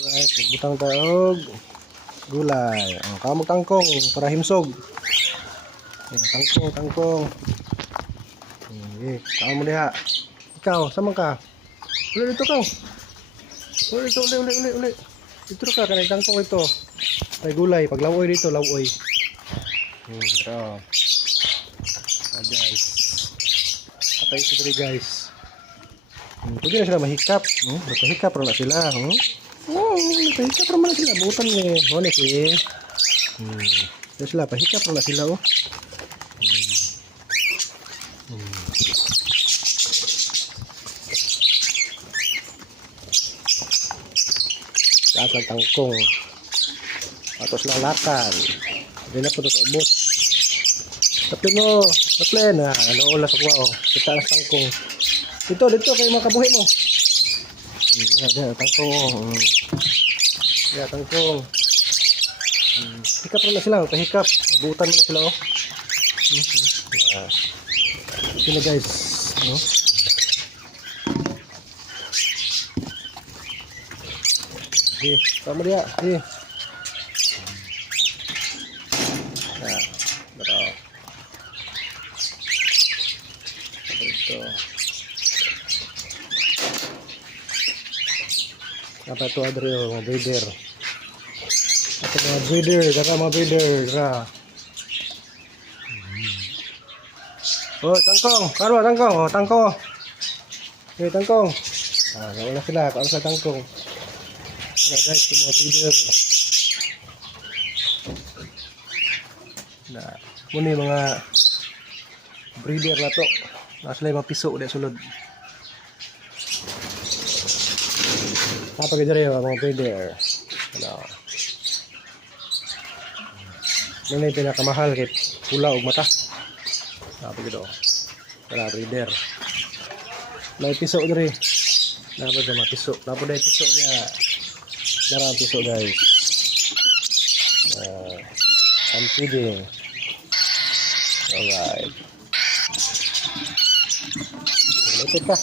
Right, butang taog gulay. Oh, kamog tangkong para himsog. Tangkong. Kamu diha. Ikaw, sama ka? Uli dito ka. Uli dito, uli. Dito ka, kanay tangkong ito. May gulay, pag lawoy dito, lawoy. Ito. Guys. Patay ito dito guys. Pwede na sila mahikap. Mahikap rin na sila. Mahikap rin na sila. Butan eh. Honek eh. Ito sila, pahikap rin na sila oh. Lasang tangkong. Tapos lalakan. Hindi na po ito ubos. Taplin mo. Taplin. Ano ulas ako oh. Kita na tangkong. Dito kayo makabuhi mo. Tangkong oh. Tangkong. Hikap na sila. Pahikap. Mabutan mo na sila oh. Ito na guys. Tama dia. Betul. Itu. Apa itu Adrio, mga breeder. Ito mga breeder, dara. Oh, tangkong, tangkong. Oh, tangkong. Tangkong. Wala sila, kaon sa tangkong. Guys, yung mga breeder. Muna yung mga breeder na to. Nasa lang yung mga piso ulit sulod. Kapag dyan yung mga breeder. Muna yung pinakamahal kahit pula o mata. Kapag dyan. Wala breeder. May piso dyan. Dapat dyan mga piso. Dapat dyan piso niya. Darang piso guys. I'm feeding. Alright. Ito pa.